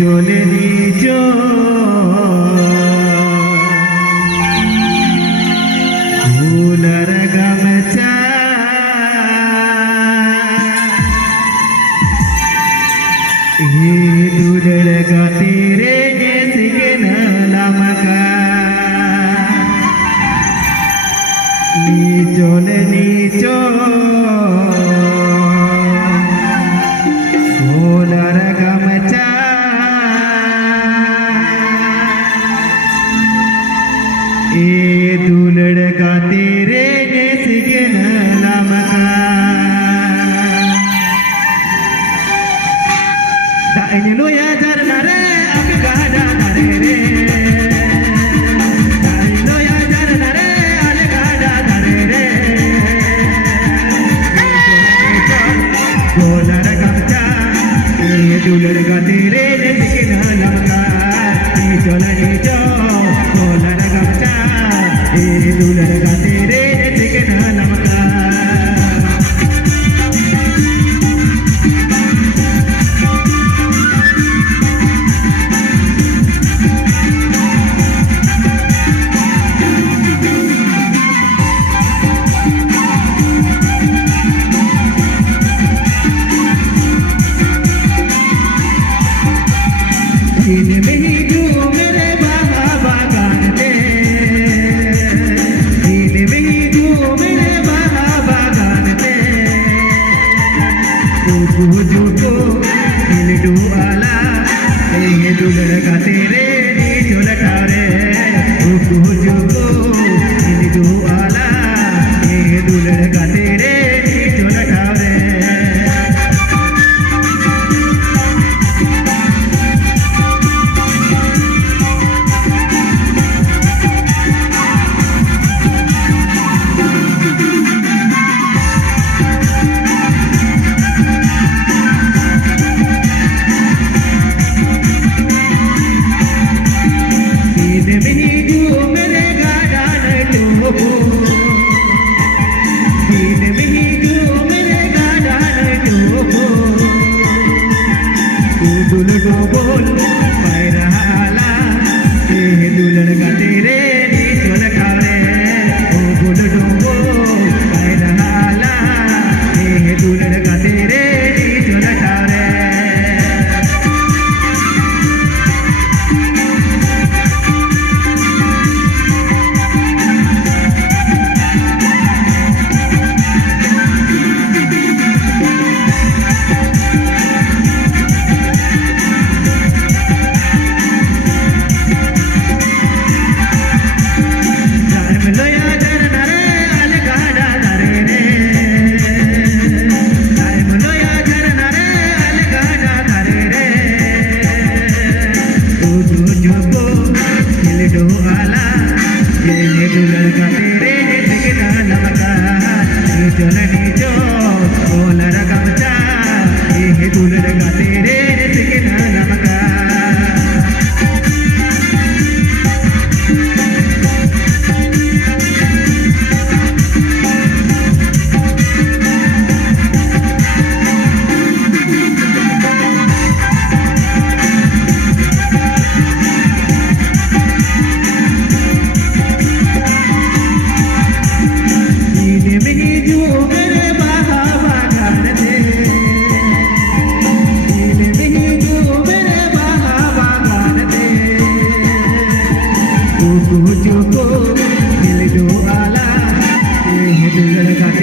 চলেনি ফুলার গামছা हे दुलड़ का तेरे जैसे के नलमका नीचोल नीचो फूलार गामचा हे दुलड़ का तेरे जैसे के नलमका ini lo ya jarnare aku gada nare re ini lo ya jarnare ale gada nare re bolar gamcha ye dular ga tere dekna lamka ni chola ni jo bolar gamcha ye dular ga tere dekna lamka दिन में ही जो मेरे बाबा बागान थे दिन में ही जो मेरे बाबा बागान थे जो को मिलडू आला ये दुलड़ का तेरे जो लटारे जो को मिलडू आला ये दुलड़ का तेरे जो लटारे दुलड़ो बोल पैरा आला ये दुलड़ का तेरे नीचोल खावे ओ दुलड़ो बोल पैरा आला ये दुलड़ का तेरे नीचोल खावे को मिल जो आला ये दुलड़ का